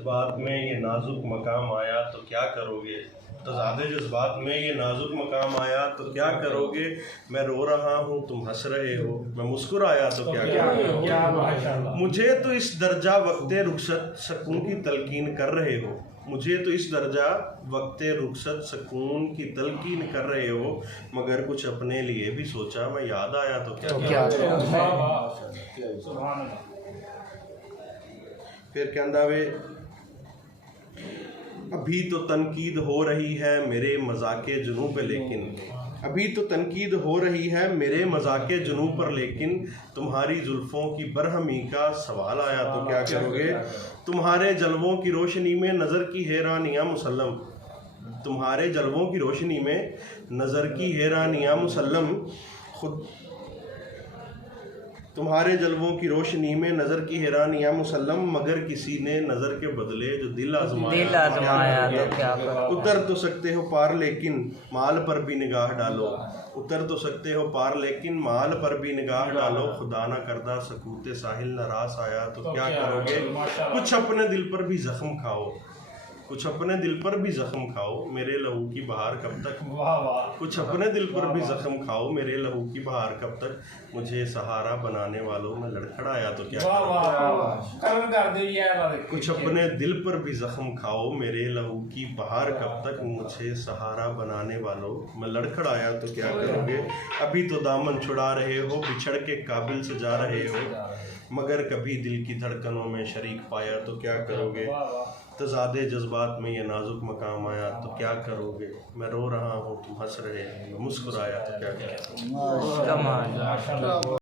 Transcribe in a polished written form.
जज्बात में ये नाजुक मकाम आया तो क्या करोगे। तज़ादे जज्बात में ये नाजुक मकाम आया तो क्या करोगे। मैं रो रहा हूँ तुम हंस रहे हो, मैं मुस्कुराया तो क्या करोगे। मुझे तो इस दर्जा वक्ते रुखसत सकून की तलकीन कर रहे हो, मुझे तो इस दर्जा वक्ते रुखसत सकून की तलकीन कर रहे हो, मगर कुछ अपने लिए भी सोचा मैं याद आया तो क्या। फिर कहंदा वे अभी तो तनकीद हो रही है मेरे मजाके जुनू पे, लेकिन अभी तो तनकीद हो रही है मेरे मजाके जुनू पर, लेकिन तुम्हारी जुल्फ़ों की बरहमी का सवाल आया तो क्या करोगे। तुम्हारे जलवों की रोशनी में नज़र की हैरानियाँ मुसल्लम, तुम्हारे जलवों की रोशनी में नज़र की हैरानियाँ मुसल्लम, खुद तुम्हारे जलवों की रोशनी में नज़र की हैरानियाँ मुसल्लम, मगर किसी ने नज़र के बदले जो दिल आजमाया तो क्या करोगे। उतर तो सकते हो पार लेकिन माल पर भी निगाह डालो, उतर तो सकते हो पार लेकिन माल पर भी निगाह डालो, खुदा ना करदा सकूते साहिल न रास आया तो क्या करोगे। कुछ अपने दिल पर भी जख्म खाओ, कुछ अपने दिल पर भी जख्म खाओ, मेरे लहू की बहार कब तक। कुछ अपने दिल पर भी जख्म खाओ, मेरे लहू की बहार कब तक, मुझे सहारा बनाने वालों में लड़खड़ाया तो क्या करोगे। कुछ अपने दिल पर भी जख्म खाओ, मेरे लहू की बहार कब तक, मुझे सहारा बनाने वालों में लड़खड़ाया तो क्या करोगे। अभी तो दामन छुड़ा रहे हो, बिछड़ के काबिल से जा रहे हो, मगर कभी दिल की धड़कनों में शरीक पाया तो क्या करोगे। तज़ादे जज्बात में ये नाजुक मकाम आया तो क्या करोगे। मैं रो रहा हूँ तुम हंस रहे हो, मैं मुस्कुराया तो क्या करोगे।